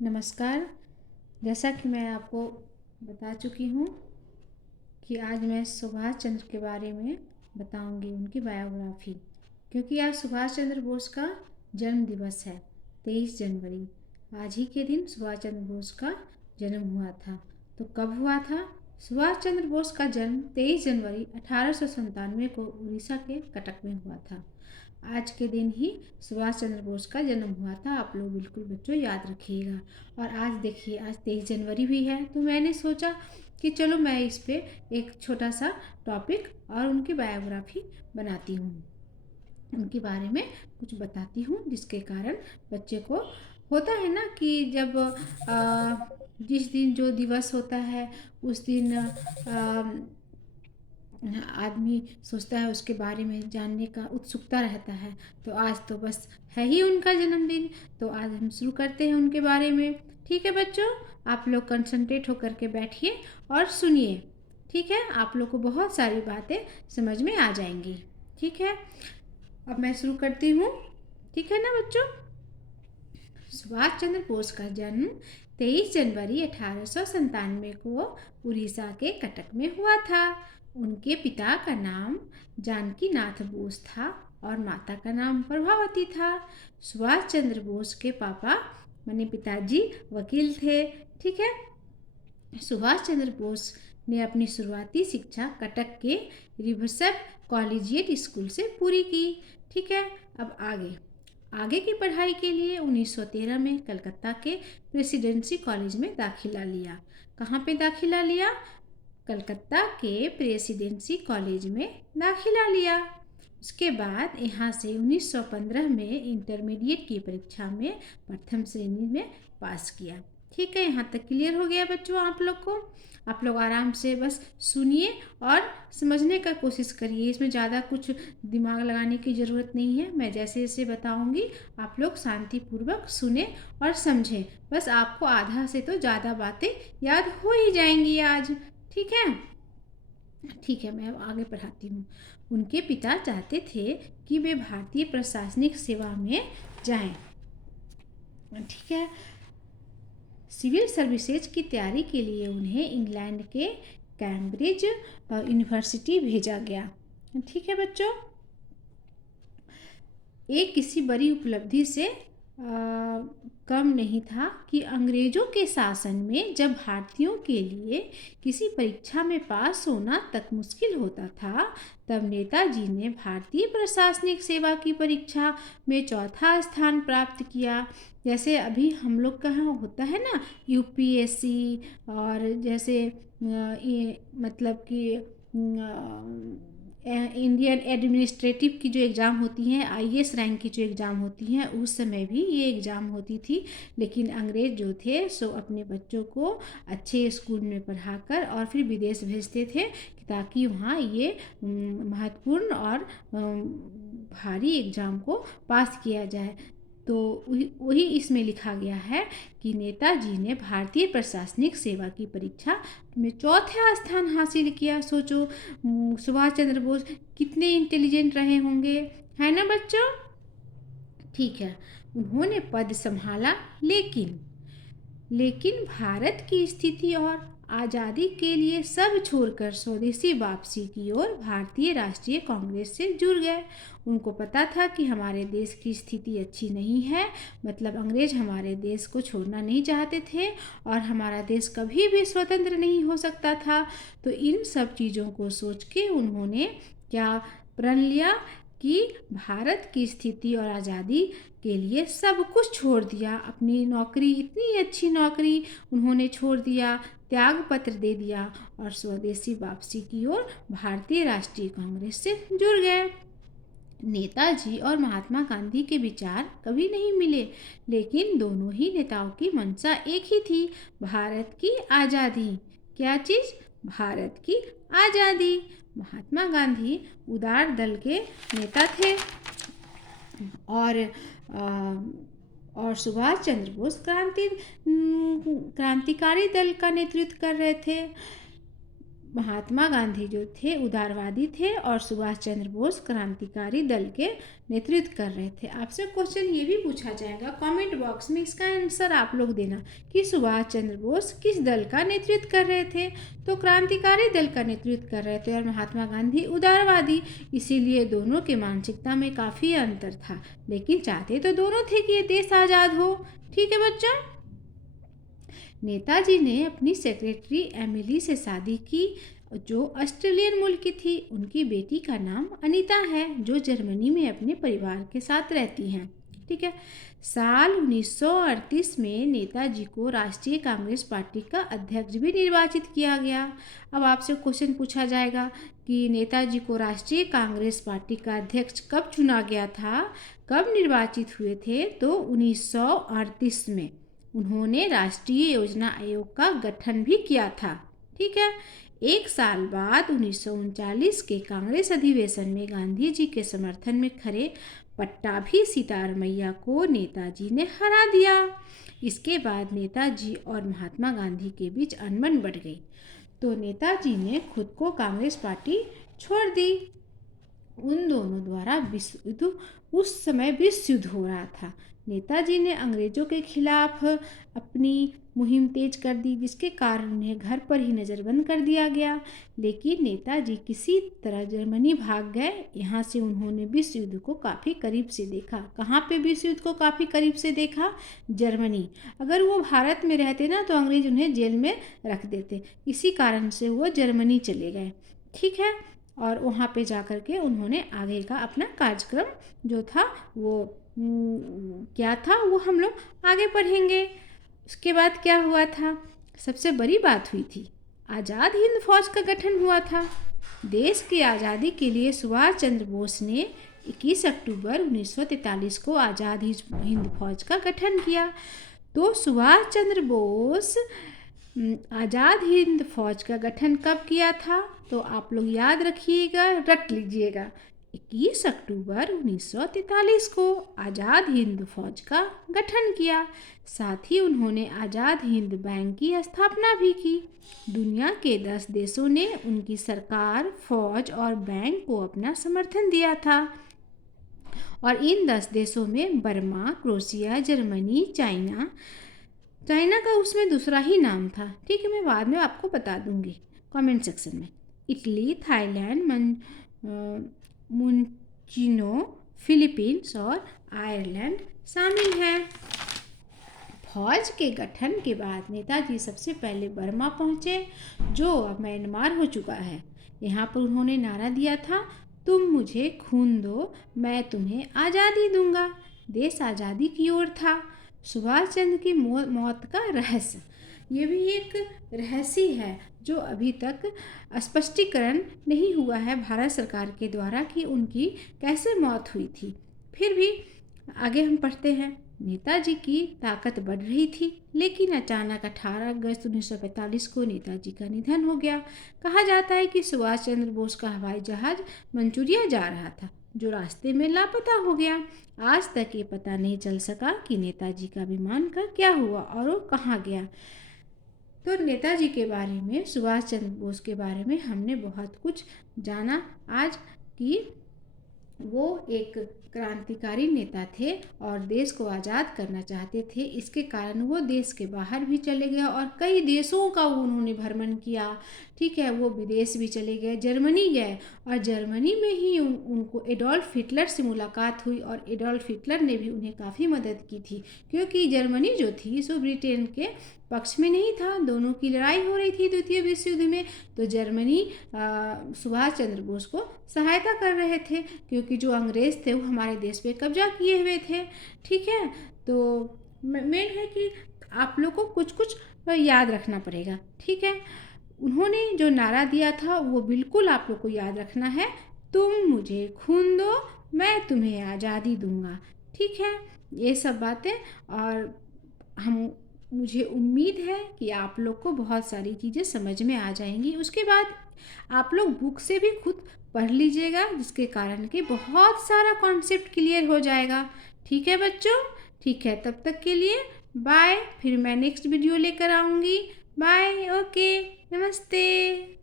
नमस्कार। जैसा कि मैं आपको बता चुकी हूँ कि आज मैं सुभाष चंद्र के बारे में बताऊंगी, उनकी बायोग्राफी। क्योंकि आज सुभाष चंद्र बोस का जन्म दिवस है, 23 जनवरी। आज ही के दिन सुभाष चंद्र बोस का जन्म हुआ था। तो कब हुआ था? सुभाष चंद्र बोस का जन्म 23 जनवरी 1897 को उड़ीसा के कटक में हुआ था। आज के दिन ही सुभाष चंद्र बोस का जन्म हुआ था। आप लोग बिल्कुल बच्चों याद रखिएगा। और आज देखिए, आज 23 जनवरी भी है, तो मैंने सोचा कि चलो मैं इस पे एक छोटा सा टॉपिक और उनकी बायोग्राफी बनाती हूँ, उनके बारे में कुछ बताती हूँ, जिसके कारण बच्चे को होता है ना कि जब जिस दिन जो दिवस होता है उस दिन आदमी सोचता है उसके बारे में जानने का उत्सुकता रहता है। तो आज तो बस है ही उनका जन्मदिन, तो आज हम शुरू करते हैं उनके बारे में। ठीक है बच्चों, आप लोग कंसंट्रेट होकर के बैठिए और सुनिए। ठीक है, आप लोग को बहुत सारी बातें समझ में आ जाएंगी। ठीक है, अब मैं शुरू करती हूँ। ठीक है ना बच्चों? सुभाष चंद्र बोस का जन्म 23 जनवरी 1897 को उड़ीसा के कटक में हुआ था। उनके पिता का नाम जानकी नाथ बोस था और माता का नाम प्रभावती था। सुभाष चंद्र बोस के पापा माने पिताजी वकील थे। ठीक है, सुभाष चंद्र बोस ने अपनी शुरुआती शिक्षा कटक के रिवरसैप कॉलेजिएट स्कूल से पूरी की। ठीक है, अब आगे की पढ़ाई के लिए 1913 में कलकत्ता के प्रेसिडेंसी कॉलेज में दाखिला लिया। कहाँ पे दाखिला लिया? कलकत्ता के प्रेसिडेंसी कॉलेज में दाखिला लिया। उसके बाद यहाँ से 1915 में इंटरमीडिएट की परीक्षा में प्रथम श्रेणी में पास किया। ठीक है, यहाँ तक क्लियर हो गया बच्चों आप लोग को? आप लोग आराम से बस सुनिए और समझने का कोशिश करिए। इसमें ज़्यादा कुछ दिमाग लगाने की ज़रूरत नहीं है। मैं जैसे जैसे बताऊंगी आप लोग शांतिपूर्वक सुने और समझें। बस आपको आधा से तो ज़्यादा बातें याद हो ही जाएंगी आज। ठीक है? ठीक है, मैं अब आगे पढ़ाती हूँ। उनके पिता चाहते थे कि वे भारतीय प्रशासनिक सेवा में जाएं। ठीक है, सिविल सर्विसेज की तैयारी के लिए उन्हें इंग्लैंड के कैम्ब्रिज यूनिवर्सिटी भेजा गया। ठीक है बच्चों, एक किसी बड़ी उपलब्धि से कम नहीं था कि अंग्रेजों के शासन में जब भारतीयों के लिए किसी परीक्षा में पास होना तक मुश्किल होता था, तब नेताजी ने भारतीय प्रशासनिक सेवा की परीक्षा में चौथा स्थान प्राप्त किया। जैसे अभी हम लोग का यहाँ होता है ना यूपीएससी, और जैसे मतलब कि इंडियन एडमिनिस्ट्रेटिव की जो एग्ज़ाम होती हैं, आईएएस रैंक की जो एग्ज़ाम होती हैं, उस समय भी ये एग्ज़ाम होती थी। लेकिन अंग्रेज़ जो थे सो अपने बच्चों को अच्छे स्कूल में पढ़ाकर और फिर विदेश भेजते थे ताकि वहाँ ये महत्वपूर्ण और भारी एग्ज़ाम को पास किया जाए। तो वही इसमें लिखा गया है कि नेताजी ने भारतीय प्रशासनिक सेवा की परीक्षा में चौथा स्थान हासिल किया। सोचो सुभाष चंद्र बोस कितने इंटेलिजेंट रहे होंगे, है ना बच्चों? ठीक है, उन्होंने पद संभाला, लेकिन भारत की स्थिति और आज़ादी के लिए सब छोड़कर स्वदेशी वापसी की ओर भारतीय राष्ट्रीय कांग्रेस से जुड़ गए। उनको पता था कि हमारे देश की स्थिति अच्छी नहीं है, मतलब अंग्रेज हमारे देश को छोड़ना नहीं चाहते थे और हमारा देश कभी भी स्वतंत्र नहीं हो सकता था। तो इन सब चीज़ों को सोच के उन्होंने क्या प्रण लिया कि भारत की स्थिति और आज़ादी के लिए सब कुछ छोड़ दिया। अपनी नौकरी, इतनी अच्छी नौकरी उन्होंने छोड़ दिया, त्याग पत्र दे दिया और स्वदेशी वापसी की ओर भारतीय राष्ट्रीय कांग्रेस से जुड़ गए। नेताजी और महात्मा गांधी के विचार कभी नहीं मिले, लेकिन दोनों ही नेताओं की मंशा एक ही थी, भारत की आज़ादी। क्या चीज़? भारत की आज़ादी। महात्मा गांधी उदार दल के नेता थे और सुभाष चंद्र बोस क्रांतिकारी दल का नेतृत्व कर रहे थे। महात्मा गांधी जो थे उदारवादी थे और सुभाष चंद्र बोस क्रांतिकारी दल के नेतृत्व कर रहे थे। आपसे क्वेश्चन ये भी पूछा जाएगा कमेंट बॉक्स में, इसका आंसर आप लोग देना कि सुभाष चंद्र बोस किस दल का नेतृत्व कर रहे थे। तो क्रांतिकारी दल का नेतृत्व कर रहे थे और महात्मा गांधी उदारवादी, इसीलिए दोनों के मानसिकता में काफ़ी अंतर था, लेकिन चाहते तो दोनों थे कि ये देश आज़ाद हो। ठीक है बच्चों। नेताजी ने अपनी सेक्रेटरी एमिली से शादी की जो ऑस्ट्रेलियन मूल की थी। उनकी बेटी का नाम अनीता है जो जर्मनी में अपने परिवार के साथ रहती हैं। ठीक है। साल 1938 में नेताजी को राष्ट्रीय कांग्रेस पार्टी का अध्यक्ष भी निर्वाचित किया गया। अब आपसे क्वेश्चन पूछा जाएगा कि नेताजी को राष्ट्रीय कांग्रेस पार्टी का अध्यक्ष कब चुना गया था, कब निर्वाचित हुए थे? तो 1938 में उन्होंने राष्ट्रीय योजना आयोग का गठन भी किया था। ठीक है। एक साल बाद 1939 के कांग्रेस अधिवेशन में गांधी जी के समर्थन में खड़े पट्टाभी सीतारमैया को नेताजी ने हरा दिया। इसके बाद नेताजी और महात्मा गांधी के बीच अनबन बढ़ गई, तो नेताजी ने खुद को कांग्रेस पार्टी छोड़ दी। उन दोनों द्वारा विश्व युद्ध, उस समय विश्व युद्ध हो रहा था। नेताजी ने अंग्रेजों के खिलाफ अपनी मुहिम तेज कर दी, जिसके कारण उन्हें घर पर ही नज़रबंद कर दिया गया। लेकिन नेताजी किसी तरह जर्मनी भाग गए। यहाँ से उन्होंने विश्व युद्ध को काफ़ी करीब से देखा। कहाँ पे विश्व युद्ध को काफ़ी करीब से देखा? जर्मनी। अगर वो भारत में रहते ना तो अंग्रेज उन्हें जेल में रख देते, इसी कारण से वो जर्मनी चले गए। ठीक है। और वहाँ पे जा कर के उन्होंने आगे का अपना कार्यक्रम जो था वो क्या था वो हम लोग आगे पढ़ेंगे। उसके बाद क्या हुआ था? सबसे बड़ी बात हुई थी, आज़ाद हिंद फौज का गठन हुआ था। देश की आज़ादी के लिए सुभाष चंद्र बोस ने 21 अक्टूबर 1943 को आज़ाद हिंद फौज का गठन किया। तो सुभाष चंद्र बोस आज़ाद हिंद फौज का गठन कब किया था? तो आप लोग याद रखिएगा, रट लीजिएगा, 21 अक्टूबर 1943 को आज़ाद हिंद फौज का गठन किया। साथ ही उन्होंने आज़ाद हिंद बैंक की स्थापना भी की। दुनिया के 10 देशों ने उनकी सरकार, फौज और बैंक को अपना समर्थन दिया था। और इन 10 देशों में बर्मा, क्रोएशिया, जर्मनी, चाइना का उसमें दूसरा ही नाम था। ठीक है, मैं बाद में आपको बता दूंगी कमेंट सेक्शन में। इटली, थाईलैंड, मुन्चिनो, फिलीपींस और आयरलैंड शामिल हैं। फौज के गठन के बाद नेताजी सबसे पहले बर्मा पहुंचे, जो अब म्यांमार हो चुका है। यहाँ पर उन्होंने नारा दिया था, तुम मुझे खून दो, मैं तुम्हें आज़ादी दूंगा। देश आज़ादी की ओर था। सुभाष चंद्र की मौत का रहस्य, ये भी एक रहस्य है जो अभी तक स्पष्टीकरण नहीं हुआ है भारत सरकार के द्वारा कि उनकी कैसे मौत हुई थी। फिर भी आगे हम पढ़ते हैं। नेताजी की ताकत बढ़ रही थी, लेकिन अचानक 18 अगस्त 1945 को नेताजी का निधन हो गया। कहा जाता है कि सुभाष चंद्र बोस का हवाई जहाज मंचूरिया जा रहा था, जो रास्ते में लापता हो गया। आज तक ये पता नहीं चल सका कि नेताजी का विमान का क्या हुआ और वो कहाँ गया। तो नेताजी के बारे में, सुभाष चंद्र बोस के बारे में हमने बहुत कुछ जाना आज कि वो एक क्रांतिकारी नेता थे और देश को आज़ाद करना चाहते थे। इसके कारण वो देश के बाहर भी चले गए और कई देशों का उन्होंने भ्रमण किया। ठीक है, वो विदेश भी चले गए, जर्मनी गए और जर्मनी में ही उनको एडोल्फ हिटलर से मुलाकात हुई और एडोल्फ हिटलर ने भी उन्हें काफ़ी मदद की थी, क्योंकि जर्मनी जो थी सो ब्रिटेन के पक्ष में नहीं था। दोनों की लड़ाई हो रही थी द्वितीय विश्व युद्ध में, तो जर्मनी सुभाष चंद्र बोस को सहायता कर रहे थे, क्योंकि जो अंग्रेज़ थे वो हमारे देश पे कब्जा किए हुए थे। ठीक है, तो मेन है कि आप लोग को कुछ कुछ याद रखना पड़ेगा। ठीक है, उन्होंने जो नारा दिया था वो बिल्कुल आप लोग को याद रखना है, तुम मुझे खून दो, मैं तुम्हें आज़ादी दूंगा। ठीक है, ये सब बातें। और मुझे उम्मीद है कि आप लोग को बहुत सारी चीज़ें समझ में आ जाएंगी। उसके बाद आप लोग बुक से भी खुद पढ़ लीजिएगा, जिसके कारण कि बहुत सारा कॉन्सेप्ट क्लियर हो जाएगा। ठीक है बच्चों? ठीक है, तब तक के लिए बाय। फिर मैं नेक्स्ट वीडियो लेकर आऊँगी। बाय। ओके, नमस्ते।